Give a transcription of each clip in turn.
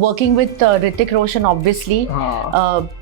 working with Hrithik Roshan, obviously.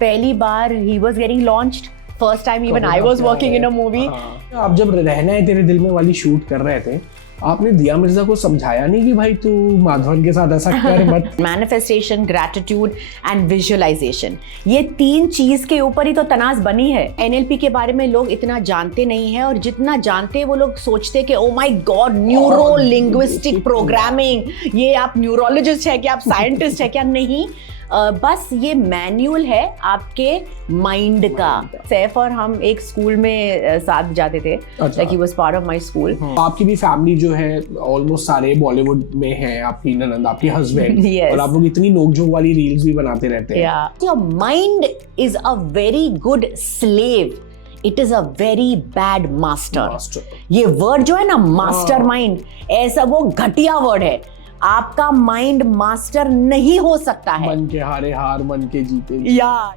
पहली बार he was getting launched. First time even I was working in a movie. आप जब रहना है तेरे दिल में वाली शूट कर रहे थे, आपने दिया मिर्जा को समझाया नहीं कि भाई तू माधवन के साथ ऐसा कर मत? मैनिफेस्टेशन, ग्रैटिट्यूड एंड विजुअलाइजेशन, ये 3 चीज के ऊपर ही तो तनाज बनी है। NLP के बारे में लोग इतना जानते नहीं है, और जितना जानते हैं वो लोग सोचते हैं कि oh my God, neuro linguistic programming, ये आप न्यूरोलॉजिस्ट है क्या, आप साइंटिस्ट है क्या? नहीं, बस ये मैनुअल है आपके माइंड का। सैफ और हम एक स्कूल में साथ जाते थे, like he was part of my school. आपकी भी फैमिली जो है ऑलमोस्ट सारे बॉलीवुड में है, आपकी ननद, आपकी हस्बैंड, yes. और आप लोग इतनी नोकझोंक वाली रील्स भी बनाते रहते हैं। Your mind is a very good slave, it is a very bad master. ये वर्ड जो है ना, मास्टर माइंड, ऐसा वो घटिया वर्ड है। आपका माइंड मास्टर नहीं हो सकता है। मन के हारे हार, मन के जीते या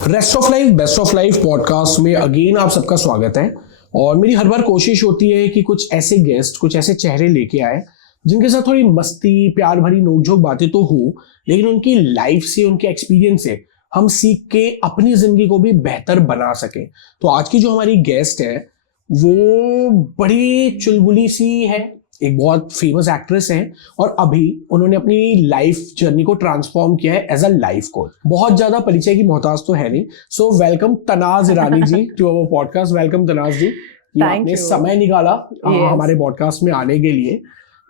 rest of life best of life podcast में अगेन आप सबका स्वागत है। और मेरी हर बार कोशिश होती है कि कुछ ऐसे गेस्ट, कुछ ऐसे चेहरे लेके आए जिनके साथ थोड़ी मस्ती, प्यार भरी नोकझोंक बातें तो हो, लेकिन उनकी लाइफ से, उनके एक्सपीरियंस से हम सीख के अपनी जिंदगी को भी बेहतर बना सकें। तो आज की जो हमारी गेस्ट है वो बड़ी चुलबुली सी है, एक बहुत फेमस एक्ट्रेस है, और अभी उन्होंने अपनी लाइफ जर्नी को ट्रांसफॉर्म किया है एज अ लाइफ कोच। बहुत ज्यादा परिचय की मोहताज तो है नहीं, so welcome Tanaaz Irani ji to our podcast. Welcome Tanaaz ji, आपने समय निकाला हमारे पॉडकास्ट में आने के लिए।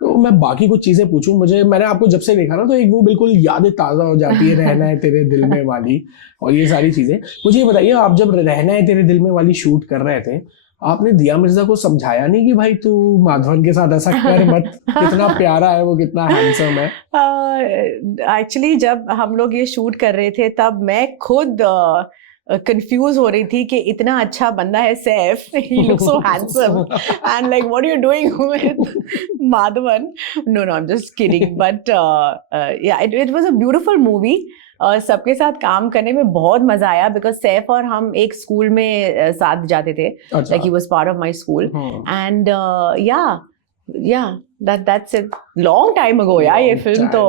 तो मैं बाकी कुछ चीजें पूछूं, मैंने आपको जब से देखा ना, तो एक वो बिल्कुल यादें ताजा हो जाती है, रहना है तेरे दिल में वाली, और ये सारी चीजें। मुझे ये बताइए, आप जब रहना है तेरे दिल में वाली शूट कर रहे थे, आपने दिया मिर्जा को समझाया नहीं कि भाई तू माधवन के साथ ऐसा कर मत, कितना प्यारा है वो, कितना हैंडसम है? एक्चुअली जब हम लोग ये शूट कर रहे थे तब मैं खुद कंफ्यूज हो रही थी कि इतना अच्छा बंदा है Saif, he looks so handsome and like what are you doing with Madhavan? No, I'm just kidding, but yeah, it was a beautiful movie. सबके साथ काम करने में बहुत मजा आया, बिकॉज सैफ और हम एक स्कूल में साथ जाते थे, like he was part of my school, and या that's it, long time ago यार, ये फिल्म तो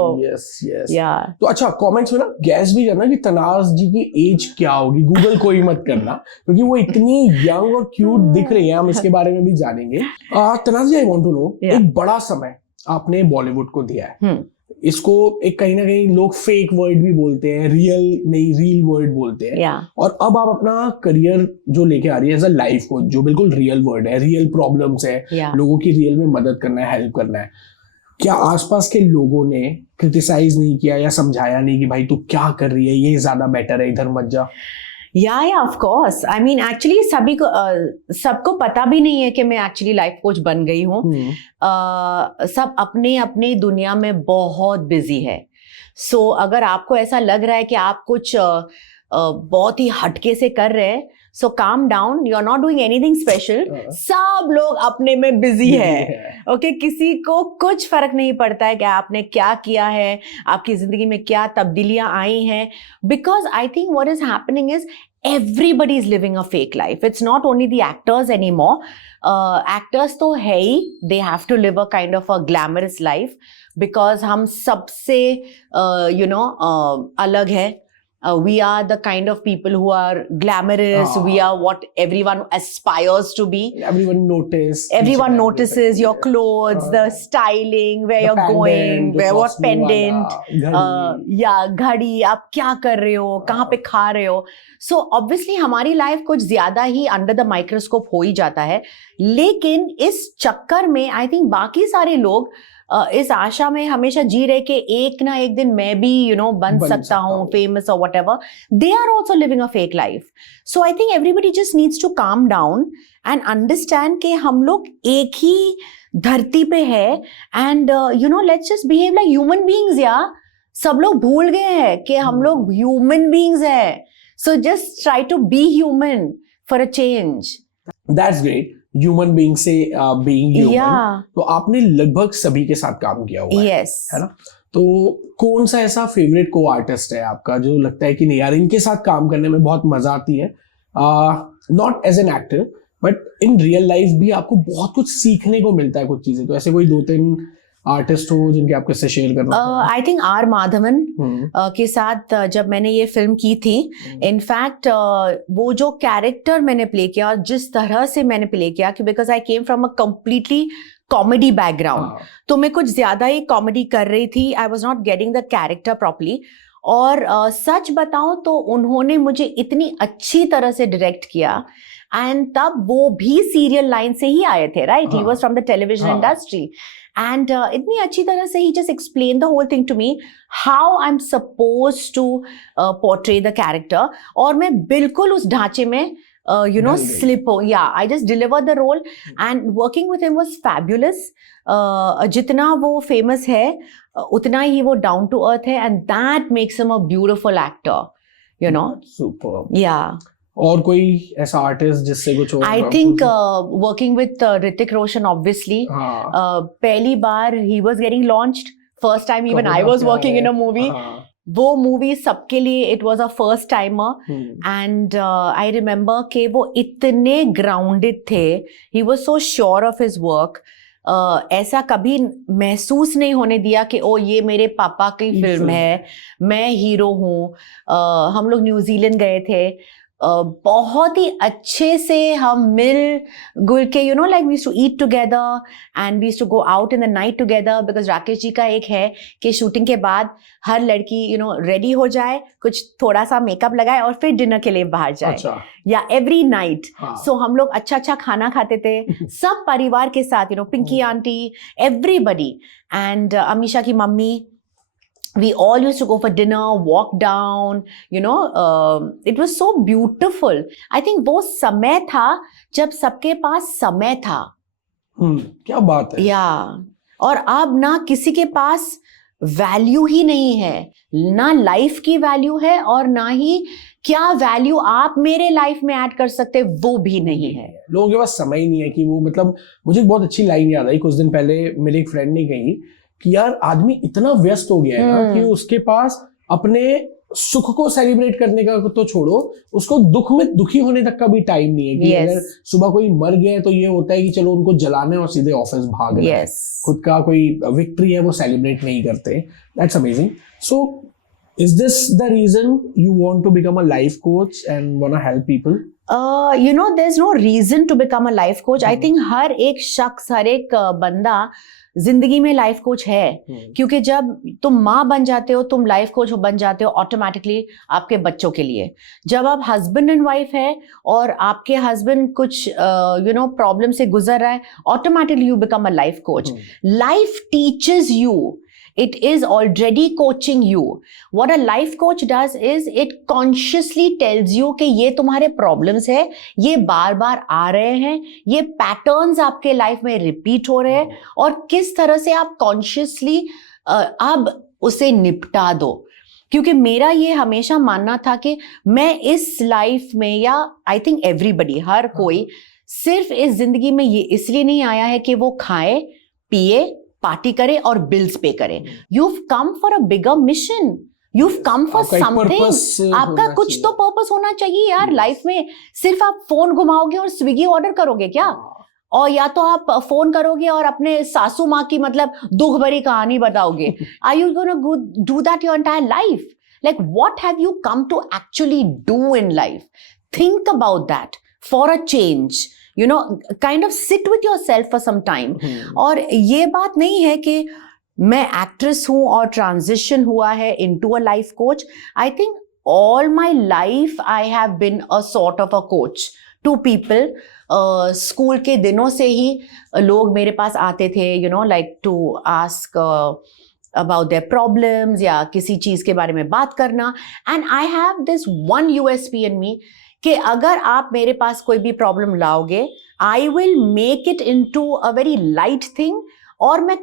या। तो अच्छा, कमेंट्स में ना गैस भी करना कि तनाज जी की एज क्या होगी, गूगल कोई मत करना, क्योंकि वो इतनी यंग और क्यूट दिख रही है, हम इसके बारे में भी जानेंगे। तनाज जी, आई वांट टू नो, एक बड़ा समय आपने बॉलीवुड को दिया है, इसको एक कहीं ना कहीं लोग फेक वर्ड भी बोलते हैं, रियल नहीं रील वर्ड बोलते हैं, और अब आप अपना करियर जो लेके आ रही है एज अ लाइफ कोच, जो बिल्कुल रियल वर्ड है, रियल प्रॉब्लम्स है, लोगों की रियल में मदद करना है, हेल्प करना है। क्या आसपास के लोगों ने क्रिटिसाइज नहीं किया या समझाया नहीं कि भाई तू क्या कर रही है, ये ज्यादा बेटर है, इधर मत जा? या of course, I mean actually सभी को सबको पता भी नहीं है कि मैं एक्चुअली लाइफ कोच बन गई हूँ। सब अपने अपने दुनिया में बहुत बिजी है। सो अगर आपको ऐसा लग रहा है कि आप कुछ बहुत ही हटके से कर रहे हैं, so calm down, you are not doing anything special. सब लोग अपने में बिजी है, ओके? किसी को कुछ फर्क नहीं पड़ता है कि आपने क्या किया है, आपकी जिंदगी में क्या तब्दीलियां आई हैं, because I think what is happening is everybody is living a fake life. It's not only the actors anymore. Actors तो है ही, they have to live a kind of a glamorous life, because हम सबसे अलग है। We are the kind of people who are glamorous. We are what everyone aspires to be. Everyone notices your clothes, the styling, where you're going, what pendant, घड़ी, आप क्या कर रहे हो, कहाँ पे खा रहे हो। So obviously हमारी लाइफ कुछ ज्यादा ही अंडर द माइक्रोस्कोप हो ही जाता है, लेकिन इस चक्कर में आई थिंक बाकी सारे लोग इस आशा में हमेशा जी रहे कि एक ना एक दिन मैं भी बन सकता हूँ फेमस और whatever, they are also living a fake life. So I think everybody just needs to calm down and understand कि हम लोग एक ही धरती पे है and you know let's just behave like human beings यार. सब लोग भूल गए हैं कि हम लोग ह्यूमन बीइंग्स हैं. So just try to be human for a change. That's great. Human being से बीइंग ह्यूमन. तो आपने लगभग सभी के साथ काम किया हुआ है, है ना? तो कौन सा ऐसा फेवरेट को आर्टिस्ट है आपका जो लगता है कि नहीं यार इनके साथ काम करने में बहुत मजा आती है, not as an actor but in real life भी आपको बहुत कुछ सीखने को मिलता है कुछ चीजें? तो ऐसे कोई 2-3 आर्टिस्ट हो जिनके आपके से शेयर करना? आई थिंक आर माधवन के साथ जब मैंने ये फिल्म की थी, इनफैक्ट वो जो कैरेक्टर मैंने प्ले किया और जिस तरह से मैंने प्ले किया, कि because I came from a completely comedy background, तो मैं कुछ ज्यादा ही कॉमेडी कर रही थी. I was not getting the character properly. और सच बताऊं तो उन्होंने मुझे इतनी अच्छी तरह से डायरेक्ट किया, एंड तब वो भी सीरियल लाइन से ही आए थे, right? He was from the television industry. And इतनी अच्छी तरह से he just explained the whole thing to me, how I'm supposed to portray the character. और मैं बिल्कुल उस ढांचे में you know slip हो. Yeah, I just delivered the role and working with him was fabulous. जितना वो famous है उतना ही वो down to earth है, and that makes him a beautiful actor, you know. Super. Yeah. और कोई ऐसा आर्टिस्ट जिससे कुछ? I think working with Hrithik Roshan obviously. पहली बार he was getting launched, first time even I was working in a movie. वो movie सबके लिए it was a first timer, and I remember कि वो इतने ग्राउंडेड थे. He was so sure of his work. ऐसा कभी महसूस नहीं होने दिया कि ओ ये मेरे पापा की फिल्म है, मैं हीरो हूँ. हम लोग न्यूजीलैंड गए थे, बहुत ही अच्छे से हम मिल गुल के, you know like we used to eat together and we used to go out in the night together. Because Rakesh ji का एक है कि शूटिंग के बाद हर लड़की यू नो रेडी हो जाए, कुछ थोड़ा सा मेकअप लगाए और फिर डिनर के लिए बाहर जाए. अच्छा. या एवरी नाइट. सो हम लोग अच्छा अच्छा खाना खाते थे सब परिवार के साथ, you know Pinky aunty, everybody, and Ameesha की mummy. We all used to go for dinner, walk down, you know, it was so beautiful. I think वो समय था जब सबके पास समय था. क्या बात है. और अब ना किसी के पास वैल्यू ही नहीं है, ना लाइफ की वैल्यू है और ना ही क्या वैल्यू आप मेरे लाइफ में ऐड कर सकते, वो भी नहीं है. लोगों के पास समय ही नहीं है कि वो, मतलब मुझे बहुत अच्छी लाइन याद आई कुछ दिन पहले मेरे एक फ्रेंड ने कही कि यार आदमी इतना व्यस्त हो गया है ना कि उसके पास अपने सुख को सेलिब्रेट करने का तो छोड़ो, उसको दुख में दुखी होने तक का भी टाइम नहीं है. कि अगर सुबह कोई मर गया है तो ये होता है कि चलो उनको जलाने और सीधे ऑफिस भागना. खुद का कोई विक्ट्री है वो सेलिब्रेट नहीं करते. That's amazing. So is this the reason you want to become a life coach and want to help people? You know, there's no reason to become a life coach. I think हर एक शख्स, हर एक बंदा जिंदगी में life coach है. क्योंकि जब तुम माँ बन जाते हो, तुम लाइफ कोच बन जाते हो ऑटोमेटिकली आपके बच्चों के लिए. जब आप हस्बैंड एंड वाइफ है और आपके हस्बैंड कुछ यू नो प्रॉब्लम से गुजर रहा है, automatically you become a life coach. Life teaches you. It is already coaching you. What a life coach does is it consciously tells you कि ये तुम्हारे problems है, ये बार बार आ रहे हैं, ये patterns आपके life में repeat हो रहे हैं, और किस तरह से आप consciously अब उसे निपटा दो. क्योंकि मेरा ये हमेशा मानना था कि मैं इस life में, या I think everybody, हर कोई सिर्फ इस जिंदगी में ये इसलिए नहीं आया है कि वो खाए पिए पार्टी करे और बिल्स पे करे. You've come for a bigger mission. You've come for something. आपका कुछ तो पर्पस होना चाहिए यार लाइफ में. सिर्फ आप फोन घुमाओगे और स्विगी ऑर्डर करोगे क्या? और या तो आप फोन करोगे और अपने सासू माँ की मतलब दुख भरी कहानी बताओगे. Are you gonna do that your entire life? Like what have you come to actually do in life? Think about that for a change. You know, kind of sit with yourself for some time. और ये बात नहीं है कि मैं actress हूँ और transition हुआ है into a life coach. I think all my life I have been a sort of a coach to people. School के दिनों से ही लोग मेरे पास आते थे, you know, like to ask about their problems या किसी चीज के बारे में बात करना. And I have this one USP in me कि अगर आप मेरे पास कोई भी प्रॉब्लम लाओगे, I will make it into a very light thing, और मैं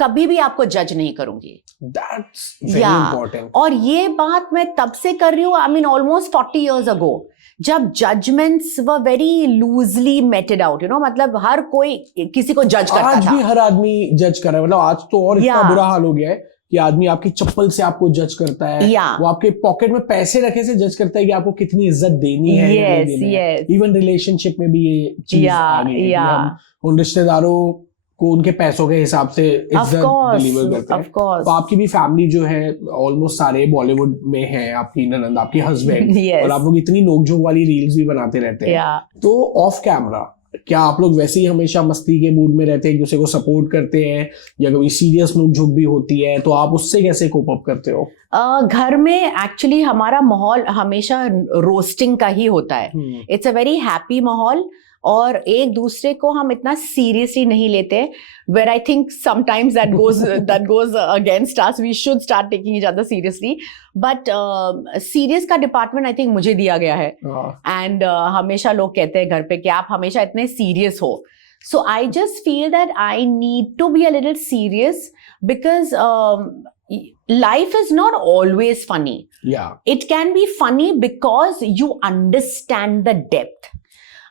कभी भी आपको जज नहीं करूंगी. That's very important. और ये बात मैं तब से कर रही हूँ, I mean almost 40 years ago, जब judgements were very loosely meted out, you know, मतलब हर कोई किसी को जज करता था. आज भी हर आदमी जज कर रहा है, मतलब आज तो और इतना बुरा हाल हो गया है कि आदमी आपकी चप्पल से आपको जज करता है, वो आपके पॉकेट में पैसे रखे से जज करता है कि आपको कितनी इज्जत देनी है. इवन रिलेशनशिप में भी ये चीज आ गई है, हम उन रिश्तेदारों को उनके पैसों के हिसाब से इज्जत डिलीवर करते हैं. तो आपकी भी फैमिली जो है ऑलमोस्ट सारे बॉलीवुड में है, आपकी ननद, आपकी हस्बैंड, और आप लोग इतनी नोकझोंक वाली रील्स भी बनाते रहते हैं. तो ऑफ कैमरा क्या आप लोग वैसे ही हमेशा मस्ती के मूड में रहते हैं, एक दूसरे को सपोर्ट करते हैं, या कभी सीरियस नोकझोंक भी होती है तो आप उससे कैसे कोप अप करते हो? घर में एक्चुअली हमारा माहौल हमेशा रोस्टिंग का ही होता है. इट्स अ वेरी हैप्पी माहौल, और एक दूसरे को हम इतना सीरियसली नहीं लेते. Where I think sometimes that goes against us. We should start taking each other seriously, but serious का डिपार्टमेंट आई थिंक मुझे दिया गया है. एंड हमेशा लोग कहते हैं घर पे कि आप हमेशा इतने सीरियस हो. So I just feel that I need to be a little serious, because life is not always funny. It can be funny because you understand the depth.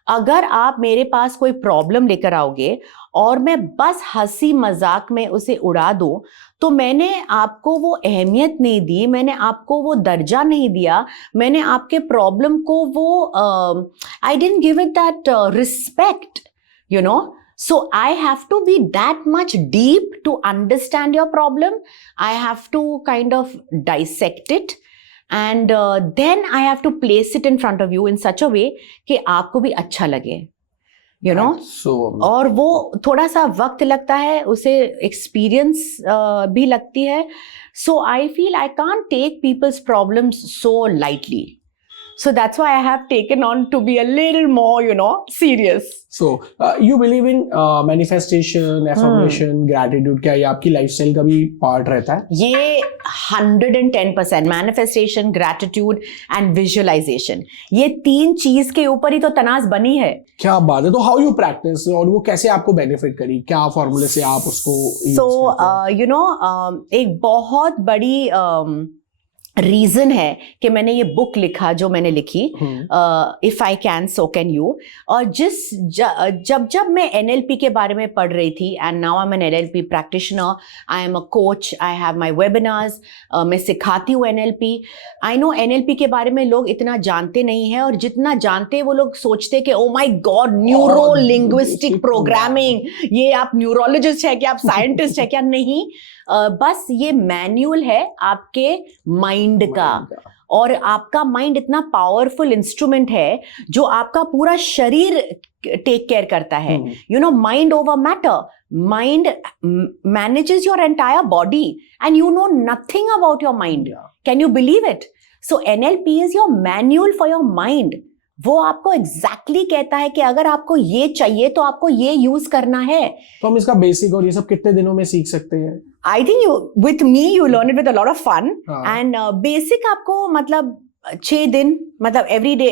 अगर आप मेरे पास कोई प्रॉब्लम लेकर आओगे और मैं बस हंसी मजाक में उसे उड़ा दूं, तो मैंने आपको वो अहमियत नहीं दी, मैंने आपको वो दर्जा नहीं दिया, मैंने आपके प्रॉब्लम को वो I didn't give it that respect, you know. So I have to be that much deep to understand your problem. I have to kind of dissect it. And then I have to place it in front of you in such a way कि आपको भी अच्छा लगे, you know. और वो थोड़ा सा वक्त लगता है, उसे एक्सपीरियंस भी लगती है. So I feel I can't take people's problems so lightly. So that's why I have taken on to be a little more, you know, serious. So you believe in manifestation, affirmation, gratitude? क्या ये आपकी lifestyle का भी part रहता है? ये 110% manifestation, gratitude and visualisation, ये तीन चीज के ऊपर ही तो तनाज बनी है. क्या बात है. तो हाउ यू प्रैक्टिस, और वो कैसे आपको बेनिफिट करी, क्या फॉर्मूले से आप उसको? So you know, एक बहुत बड़ी रीजन है कि मैंने ये बुक लिखा जो मैंने लिखी, if I can so can you. और जब मैं NLP के बारे में पढ़ रही थी, and now I am an NLP practitioner, I am a coach, I have my webinars, मैं सिखाती हूँ NLP. आई नो NLP के बारे में लोग इतना जानते नहीं है, और जितना जानते वो लोग सोचते कि oh my God, neuro linguistic programming, ये आप न्यूरोलॉजिस्ट है क्या, आप साइंटिस्ट है क्या? नहीं, बस ये मैनुअल है आपके माइंड का. और आपका माइंड इतना पावरफुल इंस्ट्रूमेंट है जो आपका पूरा शरीर टेक केयर करता है. You know, mind over matter. Mind manages your entire body and you no nothing about your mind. Can you believe it? So NLP is your manual for your mind. वो आपको exactly कहता है कि अगर आपको ये चाहिए तो आपको ये यूज करना है. तो हम इसका बेसिक और ये सब कितने दिनों में सीख सकते हैं? I think with me you learn it with a lot of fun. And basic आपको मतलब 6 दिन, मतलब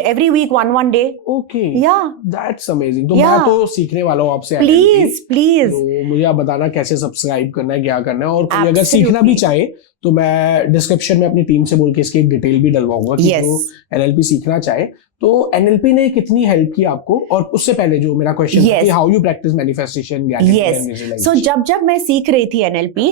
every week one day. Okay. Yeah. That's amazing. तो मैं तो सीखने वाला हूँ आपसे. Please. तो मुझे आप बताना कैसे सब्सक्राइब करना है, क्या करना है, और कोई अगर सीखना भी चाहे तो मैं डिस्क्रिप्शन में अपनी टीम से बोल के इसकी एक डिटेल भी डलवाऊंगा कि जो NLP सीखना चाहे. तो NLP ने कितनी हेल्प की आपको? और उससे पहले जो मेरा क्वेश्चन था कि how you practice manifestation, gratitude and visualization. So जब मैं सीख रही थी NLP,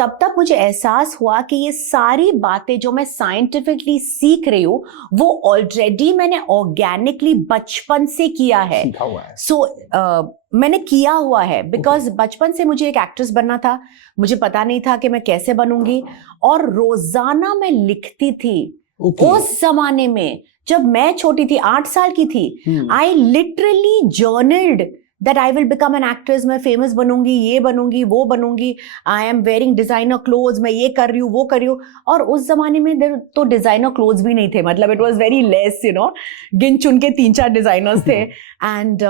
तब मुझे एहसास हुआ कि ये सारी बातें जो मैं साइंटिफिकली सीख रही हूँ वो ऑलरेडी मैंने ऑर्गेनिकली बचपन से किया है. सो मैंने किया हुआ है, बिकॉज बचपन से मुझे एक एक्ट्रेस बनना था. मुझे पता नहीं था कि मैं कैसे बनूंगी, और रोजाना मैं लिखती थी. उस जमाने में जब मैं छोटी थी, 8 साल की थी, I literally journaled that I will become an actress. मैं फेमस बनूंगी, ये बनूंगी, वो बनूंगी, I am wearing designer clothes, मैं ये कर रही हूँ, वो कर रही हूँ. और उस जमाने में तो डिजाइनर क्लोथ्स भी नहीं थे, मतलब it was very less, you know, गिन चुन के 3-4 डिजाइनर्स थे. एंड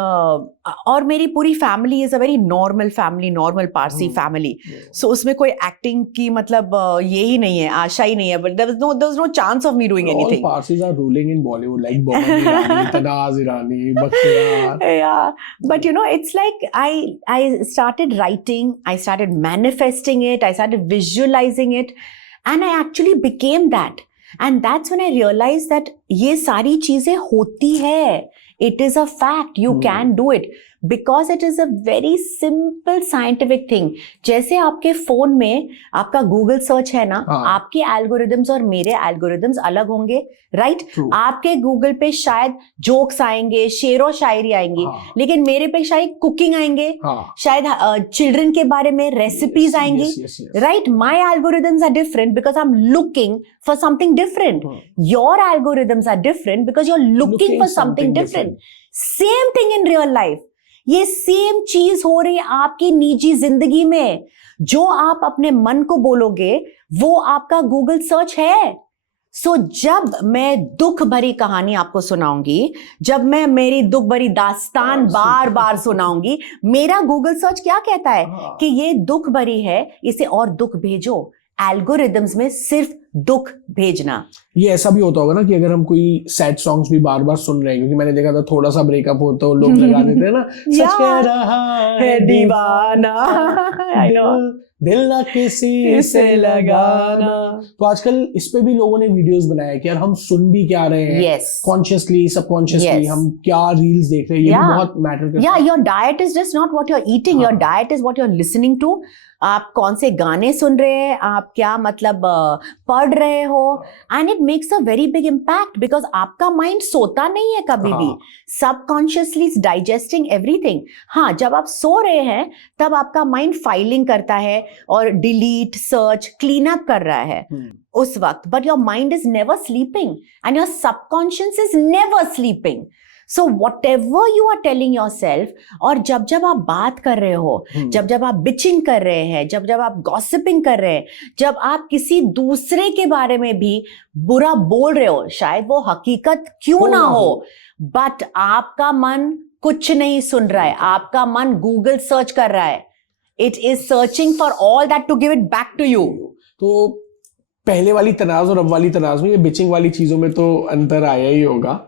और मेरी पूरी family is a very normal family, normal Parsi family, so उसमें कोई एक्टिंग की मतलब ये ही नहीं है, आशा ही नहीं है, but there was no chance of me doing anything. All Parsis are ruling in Bollywood, like Boman Irani, Tanaz Irani, Bakhtiyar. Yeah, but you know, it's like I started writing, I started manifesting it, I started visualizing it, and I actually became that. And that's when I realized that ये सारी चीजें होती है. It is a fact. You can do it because it is a very simple scientific thing. जैसे आपके phone में आपका Google search है ना, आपके एल्गोरिदम्स और मेरे एल्गोरिदम्स अलग होंगे, राइट? आपके गूगल पे शायद जोक्स आएंगे, शेर और शायरी आएंगी, लेकिन मेरे पे शायद कुकिंग आएंगे, शायद चिल्ड्रन के बारे में रेसिपीज आएंगी, right? My algorithms are different because I am looking for something different. Your algorithms are different because you're looking for something different. Same thing in real life. ये सेम चीज हो रही है आपकी निजी जिंदगी में. जो आप अपने मन को बोलोगे वो आपका गूगल सर्च है. सो जब मैं दुख भरी कहानी आपको सुनाऊंगी, जब मैं मेरी दुख भरी दास्तान बार बार सुनाऊंगी, मेरा गूगल सर्च क्या कहता है कि ये दुख भरी है, इसे और दुख भेजो. एल्गोरिदम्स में सिर्फ दुख भेजना. ये ऐसा भी होता होगा ना कि अगर हम कोई सैड सॉन्ग्स भी बार बार सुन रहे हैं, क्योंकि मैंने देखा था थोड़ा सा ब्रेकअप हो तो लोग लगा देते हैं ना, सच कह रहा है दीवाना, दिल ना किसी से लगाना. तो आजकल इस पे भी लोगों ने वीडियोस बनाया कि यार हम सुन भी क्या रहे हैं, कॉन्शियसली सबकॉन्शियसली हम क्या रील्स देख रहे हैं, ये भी बहुत मैटर करता है. Yeah your diet is just not what you are eating, your diet is what you are listening to. आप कौन से गाने सुन रहे हैं, आप क्या मतलब पढ़ रहे हो, and it makes a very big impact because आपका माइंड सोता नहीं है कभी भी. Subconsciously is digesting everything. हाँ, जब आप सो रहे हैं तब आपका माइंड फाइलिंग करता है और डिलीट, सर्च, क्लीन अप कर रहा है उस वक्त. But your mind is never sleeping and your subconscious is never sleeping. So whatever you are telling yourself, और जब जब आप बात कर रहे हो, जब जब आप बिचिंग कर रहे हैं, जब जब आप गॉसिपिंग कर रहे हैं, जब आप किसी दूसरे के बारे में भी बुरा बोल रहे हो, शायद वो हकीकत क्यों ना हो, बट आपका मन कुछ नहीं सुन रहा है, आपका मन गूगल सर्च कर रहा है. It is searching for all that to give it back to you. तो पहले वाली तनाज और अब वाली तनाज में ये बिचिंग वाली चीजों में तो अंतर आया ही होगा.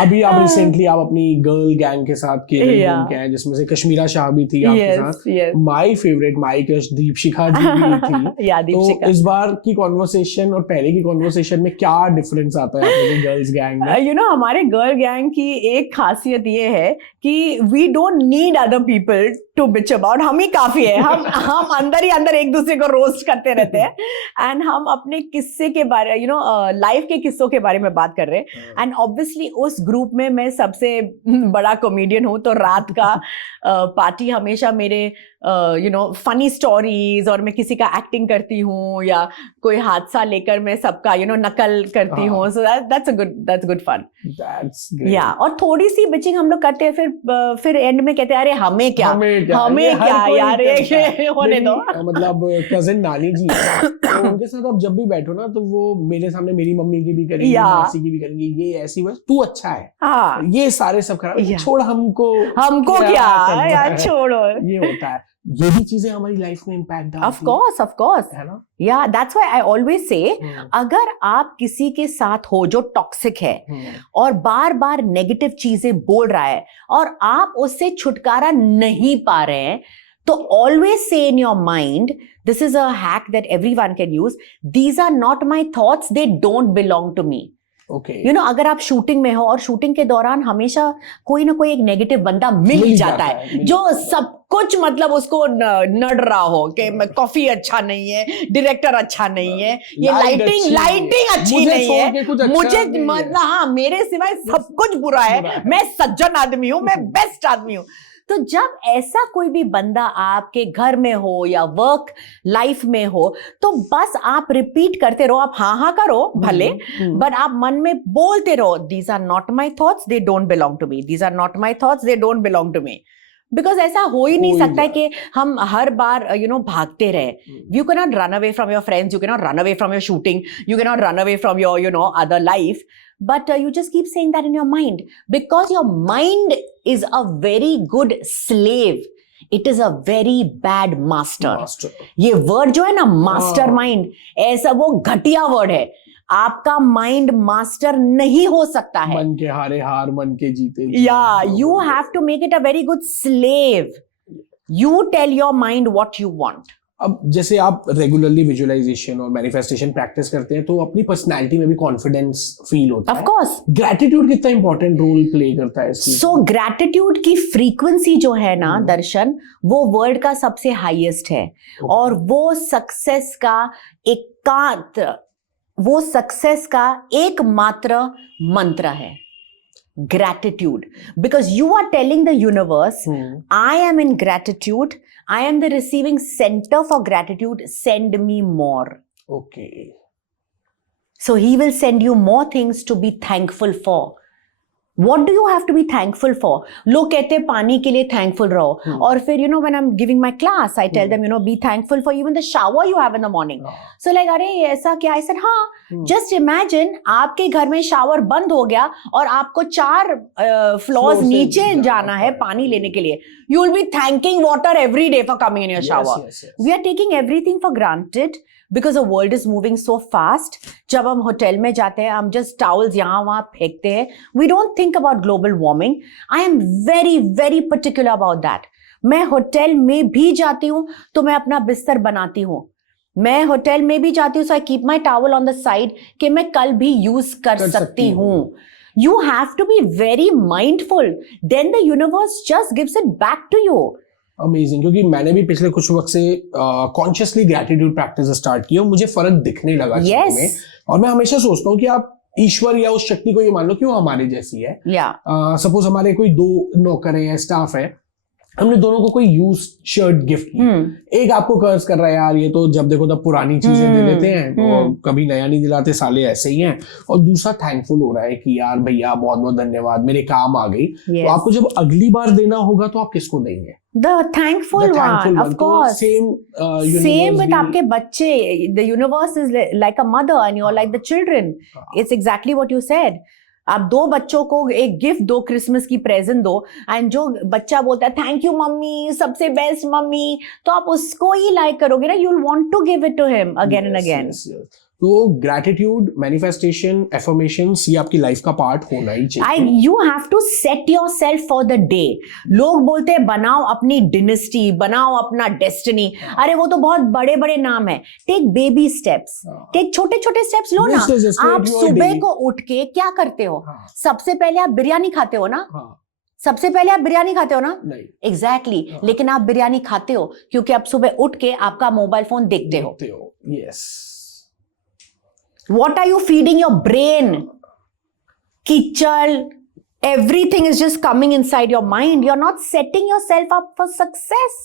अभी आप रिसेंटली आप अपनी गर्ल गैंग के साथ घूम के आए, जिसमें से कश्मीरा शाह भी थी आपके साथ. My favourite, my crush Deepshikha ji भी थी. तो इस बार की कॉन्वर्सेशन और पहले की कॉन्वर्सेशन में क्या डिफरेंस आता है आपके गर्ल्स गैंग में? यू नो, हमारे गर्ल गैंग की एक खासियत ये है कि we don't need other people to bitch about. हम ही काफी है. हम अंदर ही अंदर एक दूसरे को रोस्ट करते रहते हैं एंड हम अपने किस्से के बारे, यू नो, लाइफ के किस्सों के बारे में बात कर रहे हैं. एंड ऑब्वियसली उस ग्रुप में मैं सबसे बड़ा कॉमेडियन हूं, तो रात का पार्टी हमेशा मेरे यू नो फनी स्टोरीज, और मैं किसी का एक्टिंग करती हूँ या कोई हादसा लेकर मैं सबका यू नो नकल करती हूँ. So that's good fun. Yeah और थोड़ी सी बिचिंग हम लोग करते हैं, फिर एंड में कहते हैं अरे हमें क्या यार, ये होने दो. मतलब कजिन नानी जी, तो उनके साथ आप जब भी बैठो ना, तो वो मेरे सामने मेरी मम्मी की भी करेंगी, मासी की भी करेंगी, ये ऐसी बस तू अच्छा है, हाँ, ये सारे सब खराब, छोड़ हमको क्या यार, छोड़ो. ये होता है. ये भी चीजें हमारी लाइफ में इम्पैक्ट डालती हैं. Of course, है ना? Yeah, that's why I always say, अगर आप किसी के साथ हो जो टॉक्सिक है और बार बार नेगेटिव चीजें बोल रहा है और आप उससे छुटकारा नहीं पा रहे हैं, तो always say in your mind, this is a hack that everyone can use, these are not my thoughts, they don't belong to me. You know, अगर आप शूटिंग में हो और शूटिंग के दौरान हमेशा कोई ना कोई एक नेगेटिव बंदा मिल ही जाता है जो सब कुछ मतलब उसको नड़ रहा हो कि कॉफी अच्छा नहीं है, डायरेक्टर अच्छा नहीं है, ये लाइटिंग अच्छी नहीं है, मुझे मतलब हाँ मेरे सिवाय सब कुछ बुरा है, मैं सज्जन आदमी हूँ, मैं बेस्ट आदमी हूँ. तो जब ऐसा कोई भी बंदा आपके घर में हो या वर्क लाइफ में हो, तो बस आप रिपीट करते रहो. आप हाँ करो भले, बट आप मन में बोलते रहो, these are not my thoughts, they don't belong to me, these are not my thoughts, they don't belong to me. Because ऐसा हो ही नहीं सकता है कि हम हर बार भागते रहे. You cannot run away from your friends, you cannot run away from your shooting, you cannot run away from your other life, but you just keep saying that in your mind because your mind is a very good slave. It is a very bad master. ये word जो है ना mastermind, ऐसा वो घटिया word है. आपका mind master नहीं हो सकता है. मन के हारे हार, मन के जीते. You have to make it a very good slave. You tell your mind what you want. अब जैसे आप रेगुलरली विजुअलाइजेशन और मैनिफेस्टेशन प्रैक्टिस करते हैं तो अपनी पर्सनालिटी में भी कॉन्फिडेंस फील होता है. Of course. ग्रैटिट्यूड कितना इंपॉर्टेंट रोल प्ले करता है? सो ग्रैटिट्यूड की फ्रीक्वेंसी जो है ना दर्शन, वो वर्ल्ड का सबसे हाईएस्ट है. और वो सक्सेस का एकमात्र मंत्र है, gratitude. Because you are telling the universe, I am in gratitude, I am the receiving center for gratitude, send me more. Okay. So he will send you more things to be thankful for. What do you have to be thankful for? लोग कहते हैं पानी के लिए thankful रहो. और फिर when I'm giving my class, I tell them be thankful for even the shower you have in the morning. So like अरे ऐसा क्या? I said हाँ. Just imagine आपके घर में shower बंद हो गया और आपको 4 floors नीचे जाना है पानी लेने के लिए. You will be thanking water every day for coming in your shower. Yes. We are taking everything for granted. Because the world is moving so fast. जब हम होटल में जाते हैं हम just towels यहाँ वहाँ फेंकते हैं. We don't think about global warming. I am very very particular about that. मैं होटल में भी जाती हूँ तो मैं अपना बिस्तर बनाती हूँ. मैं होटल में भी जाती हूँ so I keep my towel on the side कि मैं कल भी यूज कर सकती हूँ. You have to be very mindful. Then the universe just gives it back to you. Amazing. क्योंकि मैंने भी पिछले कुछ वक्त से कॉन्शियसली ग्रैटिट्यूड प्रैक्टिस स्टार्ट किया और मुझे फर्क दिखने लगा चीजों में. और मैं हमेशा सोचता हूँ कि आप ईश्वर या उस शक्ति को ये मान लो कि वो हमारे जैसी है. सपोज हमारे कोई 2 नौकर है या स्टाफ है, हमने दोनों को कोई यूज शर्ट गिफ्ट की. एक आपको कर्ज कर रहा है यार ये तो जब देखो तब पुरानी चीजें दे देते हैं तो कभी नया नहीं दिलाते साले, ऐसे ही हैं. और दूसरा थैंकफुल हो रहा है कि यार भैया बहुत बहुत धन्यवाद मेरे काम आ गई. तो आपको जब अगली बार देना होगा तो आप किसको देंगे? The thankful one, of course. Same with आपके बच्चे. The universe is like a mother and you're like the children. It's exactly what you said. आप 2 बच्चों को एक गिफ्ट दो, क्रिसमस की प्रेजेंट दो, एंड जो बच्चा बोलता है थैंक यू मम्मी, सबसे बेस्ट मम्मी, तो आप उसको ही लाइक करोगे ना. You will want to give it to him again and again. तो ग्रैटिट्यूड, मैनिफेस्टेशन, एफर्मेशंस ये आपकी लाइफ का पार्ट होना ही चाहिए. You have to set yourself for the day. लोग बोलते हैं बनाओ अपनी डिनेस्टी, बनाओ अपना डेस्टिनी. अरे वो तो बहुत बड़े बड़े नाम है. टेक बेबी स्टेप्स, टेक छोटे छोटे स्टेप्स लो ना. आप सुबह को उठ के क्या करते हो? सबसे पहले आप बिरयानी खाते हो ना. सबसे पहले आप बिरयानी खाते हो ना. एग्जैक्टली. लेकिन आप बिरयानी खाते हो क्योंकि आप सुबह उठ के आपका मोबाइल फोन देखते हो. Yes. What are you feeding your brain? Kichal, everything is just coming inside your mind. You're not setting yourself up for success.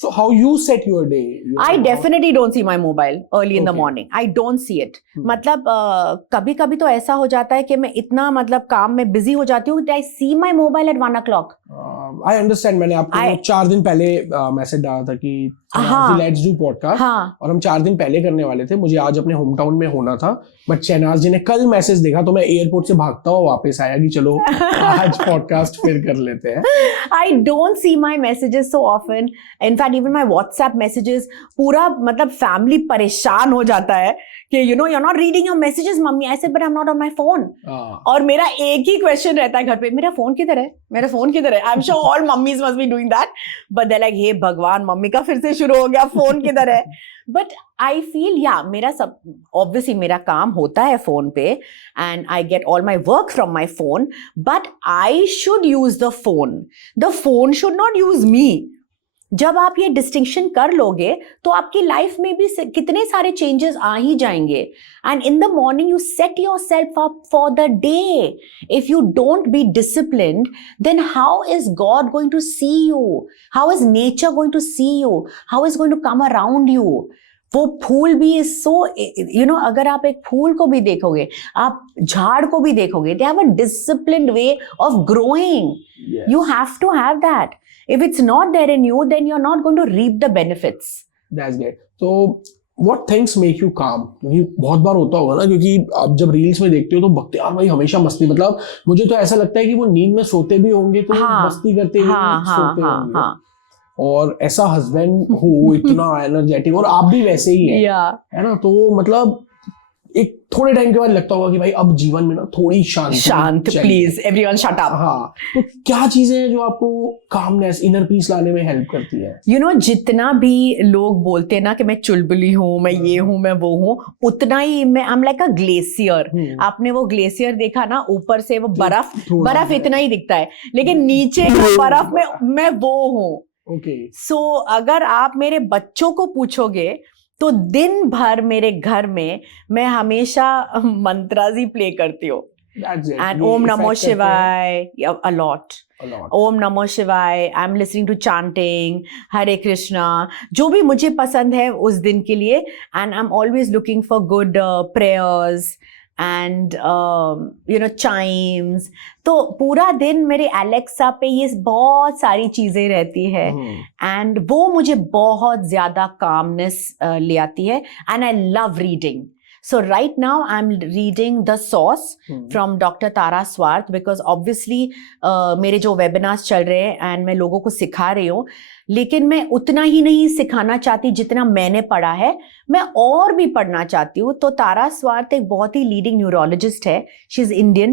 So how you set your day? I definitely don't see my mobile early in the morning. I don't see it. मतलब कभी कभी तो ऐसा हो जाता है कि मैं इतना मतलब काम में बिजी हो जाती हूँ. I see my mobile at 1 o'clock. I understand. मैंने आपको 4 दिन पहले मैसेज डाला था कि लेट्स डू पॉडकास्ट. और हम 4 दिन पहले करने वाले थे. मुझे आज अपने होम टाउन में होना था, बट शहनाज जी ने कल मैसेज देखा तो मैं एयरपोर्ट से भागता हुआ वापस आया कि चलो आज पॉडकास्ट फिर कर लेते हैं. I don't see my messages so often. In fact, even my WhatsApp messages, पूरा मतलब फैमिली परेशान हो जाता है कि you're not reading your messages, mummy. I said, but I'm not on my phone. और मेरा एक ही क्वेश्चन रहता है घर पे, मेरा फोन किधर है, मेरा फोन किधर है. I'm sure all mummies must be doing that, but they're like, हे भगवान, मम्मी का फिर से शुरू हो गया, फोन किधर है. But I feel, मेरा सब obviously मेरा काम होता है फोन पे and I get all my work from my phone, but I should use the phone. The phone should not use me. जब आप ये डिस्टिंक्शन कर लोगे तो आपकी लाइफ में भी कितने सारे चेंजेस आ ही जाएंगे. And in the morning you set yourself up for the day. If you don't be disciplined then how is God going to see you? How is nature going to see you? How is going to come around you? वो फूल भी is so अगर आप एक फूल को भी देखोगे, आप झाड़ को भी देखोगे, they have a disciplined way of growing. You have to have that. If it's not there in you, then you're not going to reap the benefits. That's great. So what things make you calm? क्योंकि बहुत बार होता होगा ना, क्योंकि आप जब reels में देखते हो तो बख्तियार भाई हमेशा मस्ती, मतलब मुझे तो ऐसा लगता है कि वो नींद में सोते भी होंगे तो मस्ती करते हुए सोते होंगे। और ऐसा हस्बैंड हो इतना एनर्जेटिक, और आप भी वैसे ही हैं, है ना, तो मतलब एक थोड़े टाइम के बाद लगता होगा कि भाई अब जीवन में ना थोड़ी शांत, प्लीज एवरीवन शट अप। हाँ, तो क्या चीजें हैं जो आपको कामनेस, इनर पीस लाने में हेल्प करती है? यू नो, जितना भी लोग बोलते हैं ना कि मैं चुलबुली हूँ, मैं ये हूँ, मैं वो हूँ, उतना ही मैं I am like a glacier. आपने वो ग्लेशियर देखा ना, ऊपर से वो बर्फ इतना ही दिखता है, लेकिन नीचे का बर्फ में मैं वो हूँ। ओके, सो अगर आप मेरे बच्चों को पूछोगे तो दिन भर मेरे घर में मैं हमेशा मंत्राजी प्ले करती हूँ, एंड ओम नमो शिवाय अ लॉट, ओम नमो शिवाय, I am listening to chanting, हरे कृष्णा, जो भी मुझे पसंद है उस दिन के लिए, and I am always looking for good prayers and you know chimes. तो पूरा दिन मेरे एलेक्सा पे ये बहुत सारी चीजें रहती है, एंड वो मुझे बहुत ज्यादा कामनेस ले आती है, and I love reading. So right now I'm reading The Sauce from Dr. Tara Swarth, because obviously मेरे जो webinars चल रहे हैं and मैं लोगों को सिखा रही हूँ, लेकिन मैं उतना ही नहीं सिखाना चाहती जितना मैंने पढ़ा है, मैं और भी पढ़ना चाहती हूँ। तो तारा स्वार्थ एक बहुत ही लीडिंग न्यूरोलॉजिस्ट है, शी इज इंडियन,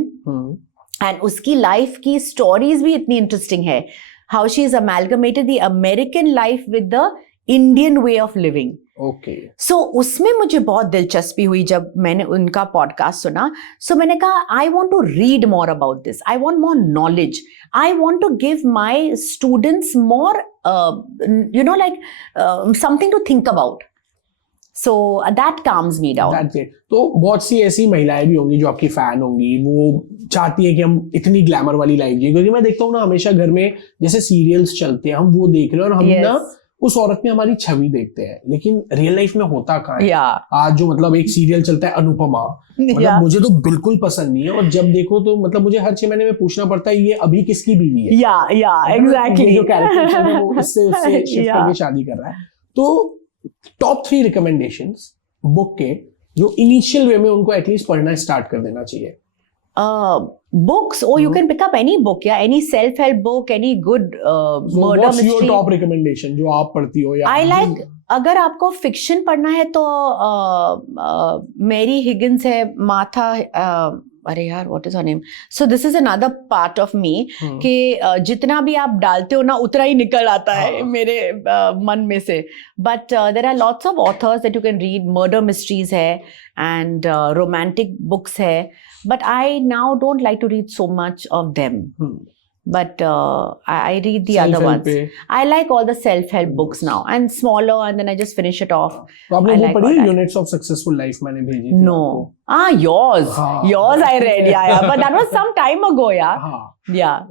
एंड उसकी लाइफ की स्टोरीज भी इतनी इंटरेस्टिंग है, how she is amalgamated the American life with the Indian way of living. Okay, so उसमें मुझे बहुत दिलचस्पी हुई जब मैंने उनका पॉडकास्ट सुना। सो मैंने कहा I want to read more about this, I want more knowledge, I want to give my students more you know like something to think about. So that calms me down. तो बहुत सी ऐसी महिलाएं भी होंगी जो आपकी फैन होंगी, वो चाहती है कि हम इतनी ग्लैमर वाली लाइफ जिए, क्योंकि मैं देखता हूँ ना हमेशा घर में जैसे सीरियल्स चलते हैं, हम वो देख रहे हैं और हम ना उस औरत में हमारी छवि देखते हैं, लेकिन रियल लाइफ में होता कहाँ है? आज जो मतलब एक सीरियल चलता है अनुपमा, मतलब मुझे तो बिल्कुल पसंद नहीं है, और जब देखो तो मतलब मुझे हर 6 महीने में पूछना पड़ता है ये अभी किसकी बीवी है। एग्जैक्टली, जो कैरेक्टर है वो इससे उससे शिफ्ट करके शादी कर रहा है। तो टॉप 3 रिकमेंडेशंस बुक के जो इनिशियल वे में उनको एटलीस्ट पढ़ना स्टार्ट कर देना चाहिए। Books, you can pick up any book, any self-help book, any good murder mystery. What's your top recommendation जो आप पढ़ती हो? I like, अगर आपको फिक्शन पढ़ना है तो मैरी हिगिंस है, मार्था, अरे यार what is her name. So this is another part of me कि जितना भी आप डालते हो ना उतना ही निकल आता है मेरे मन में से। But there are lots of authors that you can read, murder mysteries है एंड रोमांटिक बुक्स है, but I now don't like to read so much of them. But I read the other ones. I like all the self-help books now, and smaller, and then I just finish it off. तो आपने वो पढ़ी Units of Successful Life? मैंने भेजी थी। No. Yours I read, yeah, but that was some time ago, yeah. Yeah.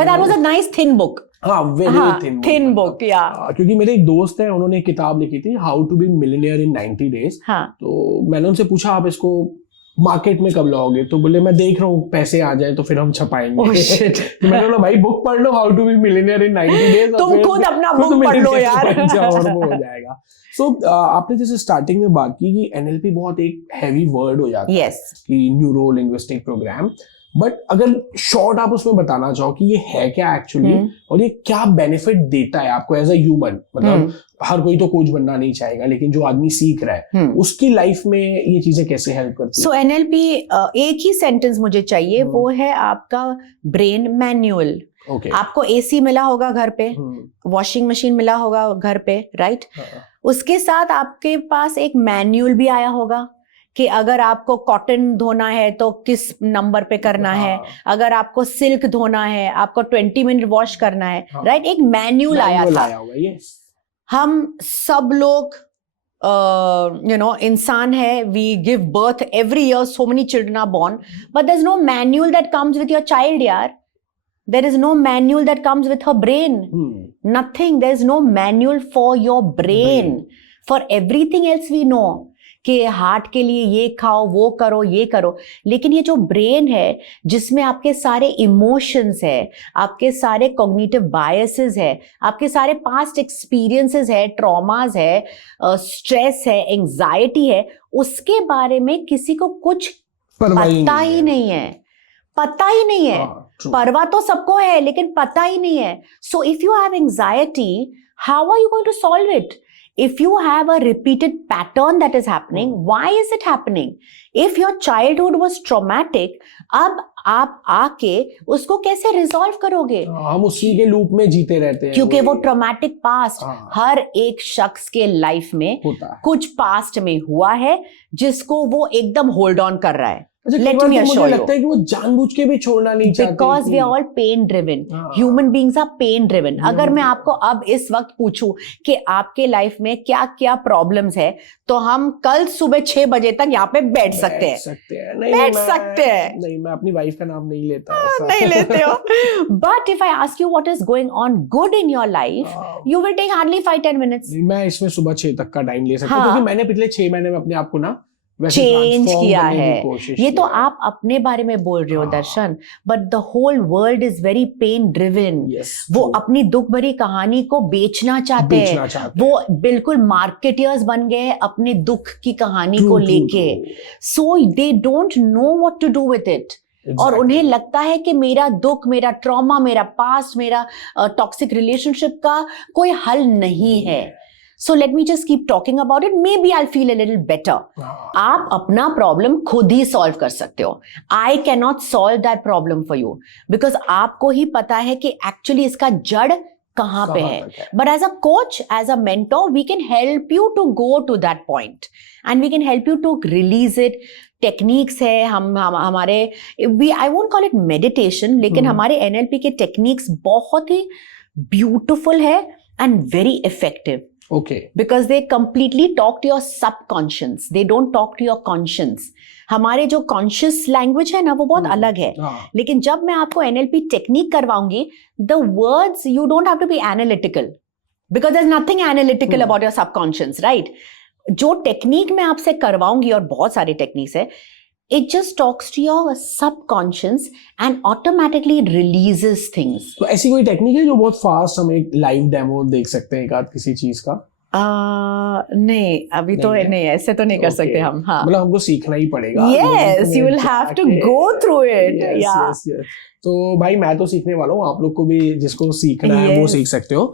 But that was a nice thin book. हाँ, very thin book, yeah. क्योंकि मेरे एक दोस्त है, उन्होंने एक किताब लिखी थी How to be Millionaire in 90 Days। हाँ. तो मैंने उनसे पूछा आप इसको मार्केट में कब लाओगे? तो बोले मैं देख रहा हूँ पैसे आ जाए तो फिर हम छपाएंगे। तो मैंने बोला भाई बुक पढ़ लो, how to be millionaire in 90 days, तुम खुद अपना बुक पढ़ लो यार, और वो हो जाएगा। सो आपने जैसे स्टार्टिंग में बात की कि एनएलपी बहुत एक हैवी वर्ड हो जाता है कि न्यूरो लिंग्विस्टिक प्रोग्राम, बट अगर शॉर्ट आप उसमें बताना चाहो कि ये है क्या एक्चुअली, और ये क्या बेनिफिट देता है आपको एज अ ह्यूमन, मतलब हर कोई तो कोच बनना नहीं चाहेगा, लेकिन जो आदमी सीख रहा है उसकी लाइफ में ये चीजें कैसे हेल्प करती है? सो एनएलपी, एक ही सेंटेंस मुझे चाहिए, वो है आपका ब्रेन मैनुअल। आपको एसी मिला होगा घर पे, वॉशिंग मशीन मिला होगा घर पे, राइट? उसके साथ आपके पास एक मैनुअल भी आया होगा कि अगर आपको कॉटन धोना है तो किस नंबर पे करना है, अगर आपको सिल्क धोना है, आपको 20 मिनट वॉश करना है, राइट? एक मैनुअल आया था। हम सब लोग you know इंसान है, we give birth every year, so many children are born, but there's no manual that comes with your child, yaar. There is no manual that comes with her brain. Nothing. There is no manual for your brain. For everything else we know कि heart के लिए ये खाओ, वो करो, ये करो, लेकिन ये जो ब्रेन है जिसमें आपके सारे इमोशंस है, आपके सारे कॉग्निटिव बायसेस है, आपके सारे पास्ट एक्सपीरियंसेस है, ट्रॉमास है, स्ट्रेस है, एंजाइटी है, उसके बारे में किसी को कुछ पता ही नहीं है, पता ही नहीं है। परवाह तो सबको है लेकिन पता ही नहीं है। So if you have anxiety, how are you going to solve it? If you have a repeated pattern that is happening, why is it happening? If your childhood was traumatic, अब आप आके उसको कैसे रिजॉल्व करोगे? हम उसी के loop में जीते रहते हैं, क्योंकि वो ट्रॉमेटिक पास्ट हर एक शख्स के लाइफ में कुछ पास्ट में हुआ है जिसको वो एकदम होल्ड ऑन कर रहा है। Let me assure you. लगता है कि वो जानबूझ के भी छोड़ना नहीं चाहते। Because we are all pain driven. Human beings are pain driven. अगर मैं आपको अब इस वक्त पूछूं कि आपके लाइफ में क्या क्या प्रॉब्लम्स है, तो हम कल सुबह 6 बजे तक यहाँ पे बैठ सकते हैं। नहीं, मैं अपनी वाइफ का नाम नहीं लेता। नहीं लेते हो। But if I ask you what is going on good in your life, you will take hardly 5-10 minutes. मैं इसमें सुबह 6 तक का टाइम ले सकता हूँ, क्योंकि मैंने पिछले 6 महीने में अपने आप को ना चेंज किया है। ये तो आप अपने बारे में बोल रहे हो दर्शन, but the whole world is very pain driven. वो अपनी दुख भरी कहानी को बेचना चाहते हैं। वो बिल्कुल मार्केटियर्स बन गए अपने दुख की कहानी को लेके। So they don't know what to do with it. और उन्हें लगता है कि मेरा दुख, मेरा ट्रॉमा, मेरा पास्ट, मेरा टॉक्सिक रिलेशनशिप का कोई हल नहीं है। So let me just keep talking about it. Maybe I'll feel a little better. आप अपना प्रॉब्लम खुद ही सॉल्व कर सकते हो। I cannot solve that problem for you because आपको ही पता है कि एक्चुअली इसका जड़ कहाँ पे है। But as a coach, as a mentor, we can help you to go to that point and we can help you to release it. Techniques है, हमारे I won't call it meditation, लेकिन हमारे NLP के techniques बहुत ही beautiful है and very effective. Okay. Because they completely talk to your subconscious. They don't talk to your conscience. हमारे जो conscious language है ना, वो बहुत अलग है। लेकिन जब मैं आपको NLP टेक्निक करवाऊंगी, the words you don't have to be analytical because there's nothing analytical about your subconscious, right? जो टेक्निक मैं आपसे करवाऊंगी, और बहुत सारी टेक्निक्स है, it just talks to your subconscious and automatically releases things. तो ऐसी कोई टेक्निक है जो बहुत फास्ट हम एक लाइव डेमो देख सकते हैं एक आध किसी चीज का? नहीं, अभी तो नहीं, ऐसे तो नहीं कर सकते हम। हाँ, मतलब हमको सीखना ही पड़ेगा। Yes, you will have to go through it. Yes. तो भाई मैं तो सीखने वाला हूँ, आप लोग को भी जिसको सीखना है वो सीख सकते हो।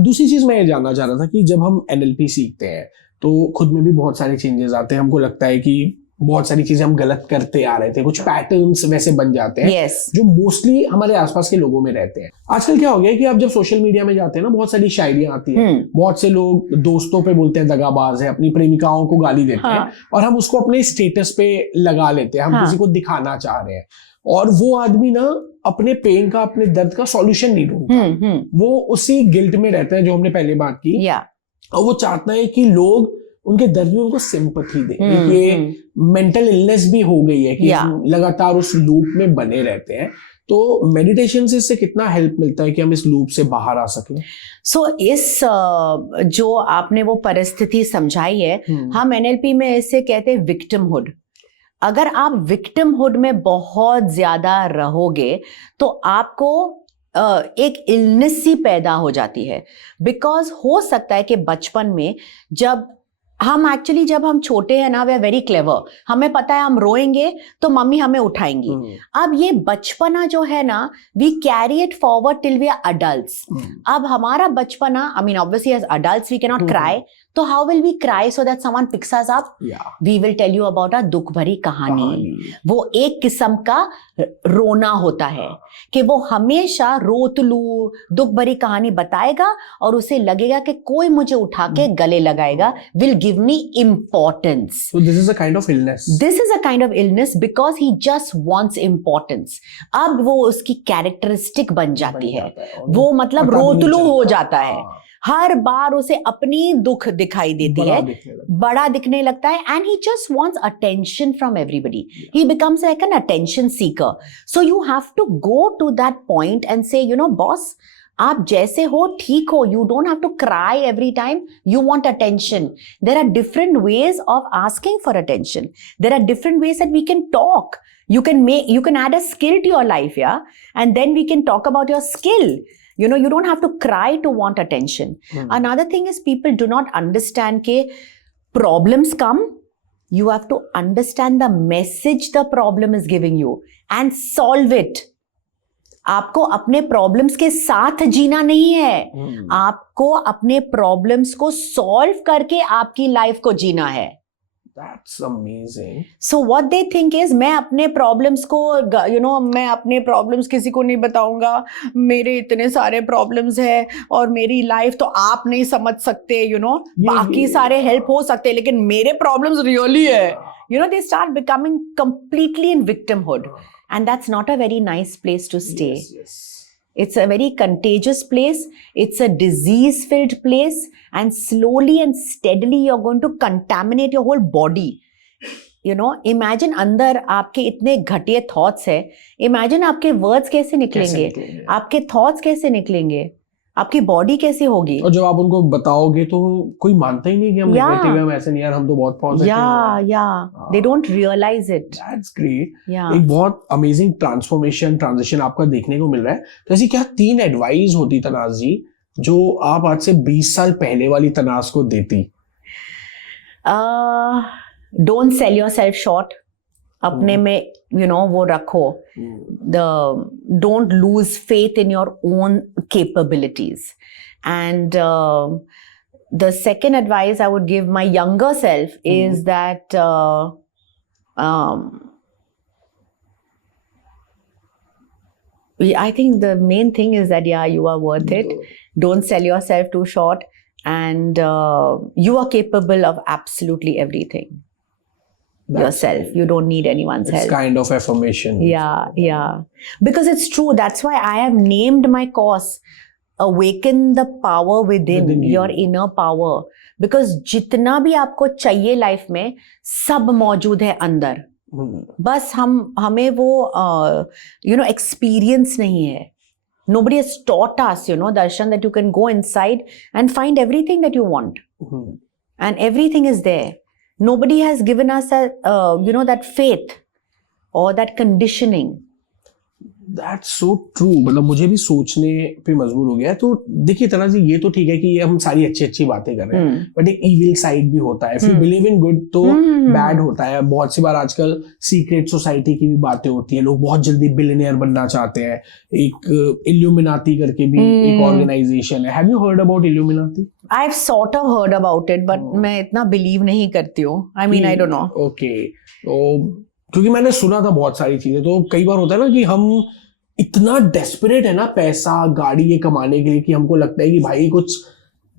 दूसरी चीज मैं ये जानना चाह रहा था कि जब हम NLP सीखते हैं तो खुद में भी बहुत सारे चेंजेस आते हैं। हमको लगता है कि बहुत सारी चीजें हम गलत करते आ रहे थे, कुछ पैटर्न्स वैसे बन जाते हैं जो मोस्टली हमारे आसपास के लोगों में रहते हैं। आजकल क्या हो गया कि आप जब सोशल मीडिया में जाते हैं ना, बहुत सारी शायरियां आती हैं, बहुत से लोग दोस्तों पे बोलते हैं दगाबाज है, अपनी प्रेमिकाओं को गाली देते हैं, और हम उसको अपने स्टेटस पे लगा लेते हैं, हम किसी को दिखाना चाह रहे हैं। और वो आदमी ना अपने पेन का, अपने दर्द का सॉल्यूशन नहीं ढूंढता, वो उसी गिल्ट में रहता है जो हमने पहले बात की, और वो चाहता है कि लोग उनके दर्द में उनको सिंपैथी दें। ये मेंटल इलनेस भी हो गई है कि लगातार उस लूप में बने रहते हैं। तो मेडिटेशन से इससे कितना हेल्प मिलता है कि हम इस लूप से बाहर आ सकें? सो इस जो आपने वो परिस्थिति समझाई है, हम NLP में इसे कहते हैं विक्टिमहुड। अगर आप विक्टिमहुड में बहुत ज्यादा रहोगे तो आपको एक इलनेस सी पैदा हो जाती है। बिकॉज हो सकता है कि बचपन में जब हम छोटे हैं ना, वे आर वेरी क्लेवर, हमें पता है हम रोएंगे तो मम्मी हमें उठाएंगी। अब ये बचपना जो है ना, we carry it forward till we are adults. अब हमारा बचपना, I mean obviously as adults we can not cry, तो how will we cry so that someone picks us up? We will tell you about a दुख भरी कहानी। वो एक किस्म का रोना होता है कि वो हमेशा रोतलू दुख भरी कहानी बताएगा और उसे लगेगा कि कोई मुझे उठा के गले लगाएगा, will give me importance. So this is a kind of illness. This is a kind of illness because he just wants importance. अब वो उसकी कैरेक्टरिस्टिक बन जाती है, वो मतलब रोतलू हो जाता है। हर बार उसे अपनी दुख दिखाई देती है, बड़ा दिखने लगता है, and he just wants attention from everybody. He becomes like an attention seeker. So you have to go to that point and say, you know, boss, आप जैसे हो ठीक हो. You don't have to cry every time you want attention. There are different ways of asking for attention. There are different ways that we can talk. You can add a skill to your life, yeah, and then we can talk about your skill. You know, you don't have to cry to want attention. Another thing is people do not understand ke problems come. You have to understand the message the problem is giving you and solve it. आपको अपने problems के साथ जीना नहीं है, आपको अपने problems को solve करके आपकी लाइफ को जीना है. That's amazing. So what they think is मैं अपने प्रॉब्लम्स को मैं अपने प्रॉब्लम्स किसी को नहीं बताऊंगा, मेरे इतने सारे प्रॉब्लम्स है और मेरी लाइफ तो आप नहीं समझ सकते, बाकी सारे हेल्प हो सकते, लेकिन मेरे प्रॉब्लम्स रियली है. They start becoming completely in victimhood, and that's not a very nice place to stay. Yes. It's a very contagious place. It's a disease-filled place, and slowly and steadily you're going to contaminate your whole body. Imagine अंदर आपके इतने घटिया thoughts है. Imagine आपके words कैसे निकलेंगे, आपके thoughts कैसे निकलेंगे, आपकी बॉडी कैसे होगी. और जब आप उनको बताओगे तो कोई मानता ही नहीं कि हम नेगेटिव हैं, हम ऐसे नहीं यार, हम तो बहुत पॉजिटिव हैं. They don't realize it. That's great. एक बहुत अमेजिंग ट्रांजिशन आपका देखने को मिल रहा है. तो ऐसी क्या 3 एडवाइस होती तनाज जी जो आप आज से 20 साल पहले वाली तनाज को देती? Don't sell yourself short. अपने में वो रखो. Don't lose faith in your own capabilities. And the second advice I would give my younger self is that I think the main thing is that you are worth it. Don't sell yourself too short, and you are capable of absolutely everything. Yourself. You don't need anyone's help. It's kind of affirmation. Yeah. Because it's true. That's why I have named my course Awaken the Power Within your Inner Power. Because जितना भी आपको चाहिए life में सब मौजूद है अंदर. बस हमें वो एक्सपीरियंस नहीं है. Nobody has taught us, Darshan, that you can go inside and find everything that you want. And everything is there. Nobody has given us that faith or that conditioning. That's so true. मतलब मुझे भी सोचने पे मजबूर हो गया. तो देखिए तना जी, ये तो ठीक है कि हम सारी अच्छी बातें कर रहे हैं, बट एक इविल साइड भी होता है. If you believe in good तो बैड होता है. बहुत सी बार आजकल सीक्रेट सोसाइटी की भी बातें होती है. लोग बहुत जल्दी बिलियनियर बनना चाहते हैं. एक इल्यूमिनाती करके भी एक ऑर्गेनाइजेशन है. Have you heard about Illuminati? I've sort of heard about it, but मैं इतना बिलीव नहीं करती हूँ. I mean, I don't know. Okay. तो क्योंकि मैंने सुना था बहुत सारी चीजें. तो कई बार होता है ना कि हम इतना डेस्परेट है ना पैसा गाड़ी ये कमाने के लिए कि हमको लगता है कि भाई कुछ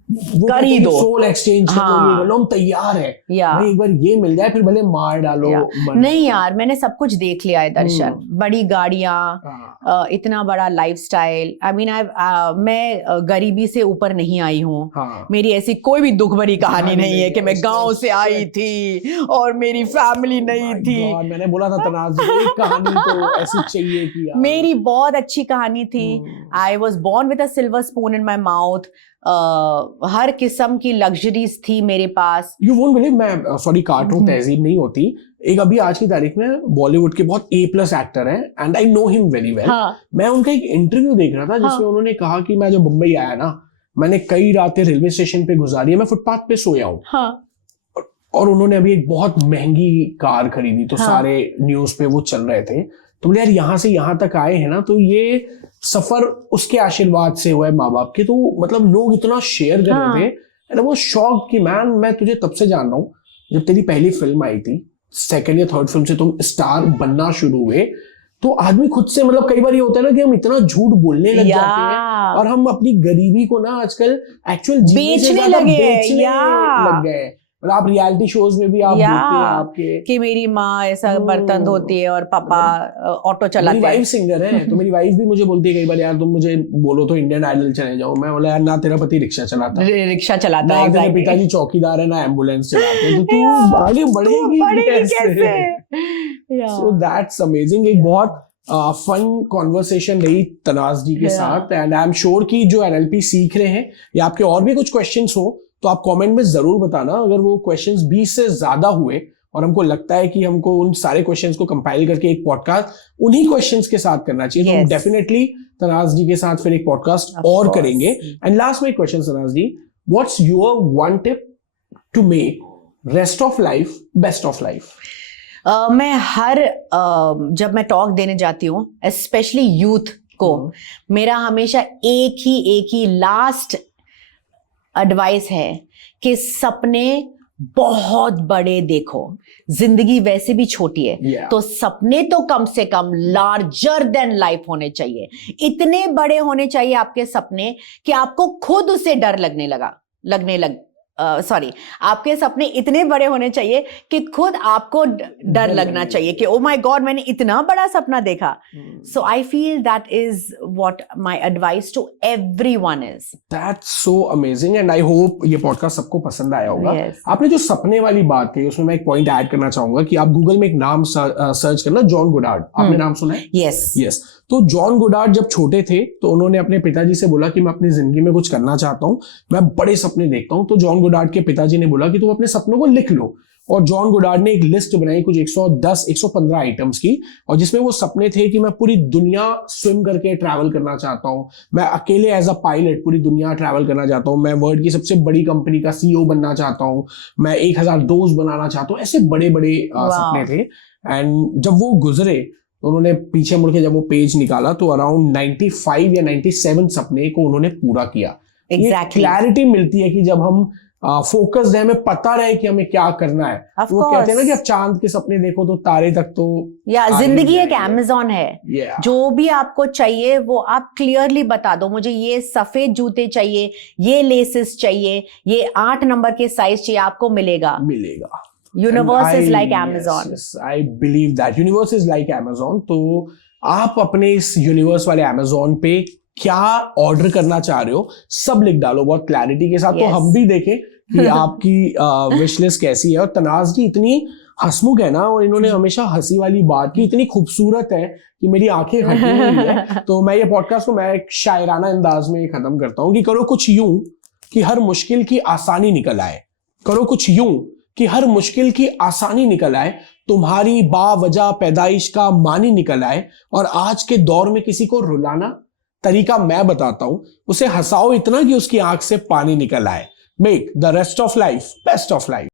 कर ही दो, सोल एक्सचेंज हम तैयार है, भाई एक बार ये मिल जाए फिर भले मार डालो. नहीं यार, मैंने सब कुछ देख लिया है दर्शन. बड़ी गाड़ियां, इतना बड़ा लाइफस्टाइल. आई मीन मैं गरीबी से ऊपर नहीं आई हूँ. मेरी ऐसी कोई भी दुख भरी कहानी नहीं है कि मैं गांव से आई थी और मेरी फैमिली नहीं थी. मैंने बोला था तनाज कहानी तो ऐसी चाहिए कि मेरी बहुत अच्छी कहानी थी. I was born with a silver spoon in my mouth. हर किस्म की लग्जरीज थी मेरे पास. यू वोंट बिलीव, मैं सॉरी काट रहा हूँ, तहजीब नहीं होती. एक अभी आज की तारीख में बॉलीवुड के बहुत A+ एक्टर हैं and I know him very well. मैं उनका एक इंटरव्यू देख रहा था जिसमें उन्होंने कहा कि मैं जब मुंबई आया ना, मैंने कई रातें रेलवे स्टेशन पे गुजारी है, मैं फुटपाथ पे सोया हूँ. और उन्होंने अभी एक बहुत महंगी कार खरीदी, तो सारे न्यूज पे वो चल रहे थे. तो बोले यार यहाँ से यहाँ तक आए हैं ना, तो ये सफर उसके आशीर्वाद से हुआ है माँ बाप के. तो मतलब लोग इतना शेयर कर रहे थे एंड वो शॉक कि मैन मैं तुझे तब से जान रहा हूँ जब तेरी पहली फिल्म आई थी, सेकंड या थर्ड फिल्म से तुम स्टार बनना शुरू हुए. तो आदमी खुद से मतलब कई बार ये होता है ना कि हम इतना झूठ बोलने लग जाते हैं और हम अपनी गरीबी को ना आजकल एक्चुअल बेचने लग गए. आप रियलिटी शोज में भी आप देखते हैं आपके कि मेरी माँ ऐसा बर्तन धोती है और पापा ऑटो चलाते हैं. मेरी वाइफ सिंगर है तो मेरी वाइफ भी मुझे बोलती है कई बार, यार तुम मुझे बोलो तो इंडियन आइडल चले जाओ. मैं बोला यार ना तेरा पति रिक्शा चलाता है, तेरे पिताजी चौकीदार है, ना एम्बुलेंस चलाते हैं, तो तू आगे बढ़ेगी कैसे? So that's amazing. एक बहुत फन कॉन्वर्सेशन रही तनाज जी के साथ, एंड आई एम श्योर कि जो NLP सीख रहे हैं या आपके और भी कुछ क्वेश्चंस हो तो आप कमेंट में जरूर बताना। अगर वो क्वेश्चंस 20 से ज्यादा हुए और हमको लगता है कि हमको उन सारे क्वेश्चंस को कंपाइल करके एक पॉडकास्ट उन्हीं क्वेश्चंस के साथ करना चाहिए, तो हम डेफिनेटली तनाज जी के साथ फिर एक पॉडकास्ट और करेंगे। एंड लास्ट में question Tanaaz ji, what's your one tip to make rest of life best of life? मैं जब मैं टॉक देने जाती हूँ स्पेशली यूथ को, मेरा हमेशा एक ही लास्ट एडवाइस है कि सपने बहुत बड़े देखो, जिंदगी वैसे भी छोटी है तो सपने तो कम से कम लार्जर देन लाइफ होने चाहिए। इतने बड़े होने चाहिए आपके सपने कि आपको खुद उससे डर आपके सपने इतने बड़े होने चाहिए कि खुद आपको डर लगना चाहिए कि ओ माय गॉड मैंने इतना बड़ा सपना देखा। So I feel that is what my advice to everyone is. That's so amazing and I hope ये पॉडकास्ट सबको पसंद आया होगा। आपने जो सपने वाली बात कही उसमें मैं एक पॉइंट ऐड करना चाहूंगा कि आप गूगल में एक नाम सर्च करना, जॉन गुडार्ड। आपने नाम सुना है? यस। तो जॉन गुडार्ड जब छोटे थे तो उन्होंने अपने पिताजी से बोला कि मैं अपनी जिंदगी में कुछ करना चाहता हूँ, मैं बड़े सपने देखता हूँ। तो जॉन गुडार्ड के पिताजी ने बोला कि तुम अपने सपनों को लिख लो, और जॉन गुडार्ड ने एक लिस्ट बनाई कुछ 110-115 आइटम्स की, और जिसमें वो सपने थे कि मैं पूरी दुनिया स्विम करके ट्रैवल करना चाहता हूँ, मैं अकेले एज अ पायलट पूरी दुनिया ट्रैवल करना चाहता हूँ, मैं वर्ल्ड की सबसे बड़ी कंपनी का CEO बनना चाहता हूँ, मैं 1000 दोस्त बनाना चाहता हूँ। ऐसे बड़े बड़े सपने थे। एंड जब वो गुजरे तो उन्होंने पीछे मुड़ के जब वो पेज निकाला तो अराउंड 95 या 97 सपने को उन्होंने पूरा किया। क्लैरिटी मिलती है कि जब हम फोकस्ड है, हमें पता रहे कि हमें क्या करना है। वो कहते हैं ना कि आप चांद के सपने देखो तो तारे तक तो जिंदगी एक अमेज़न है। जो भी आपको चाहिए वो आप क्लियरली बता दो, मुझे ये सफेद जूते चाहिए, ये लेसेस चाहिए, ये 8 नंबर के साइज चाहिए, आपको मिलेगा। Universe is like Amazon. Yes, I believe that universe is like Amazon. तो आप अपने इस यूनिवर्स वाले Amazon पे क्या ऑर्डर करना चाह रहे हो सब लिख डालो बहुत क्लैरिटी के साथ। तो हम भी देखें कि आपकी विश लिस्ट कैसी है। और तनाज जी इतनी हंसमुख है ना, और इन्होंने हमेशा हंसी वाली बात की, इतनी खूबसूरत है कि मेरी आंखें खटी हुई है। तो मैं ये पॉडकास्ट को मैं एक शायराना अंदाज में खत्म करता हूँ कि करो कुछ यूं कि हर मुश्किल की आसानी निकल आए, करो कुछ यूं कि हर मुश्किल की आसानी निकल आए, तुम्हारी बावजह पैदाइश का मानी निकल आए, और आज के दौर में किसी को रुलाना तरीका मैं बताता हूं, उसे हंसाओ इतना कि उसकी आंख से पानी निकल आए। Make the rest of life best of life.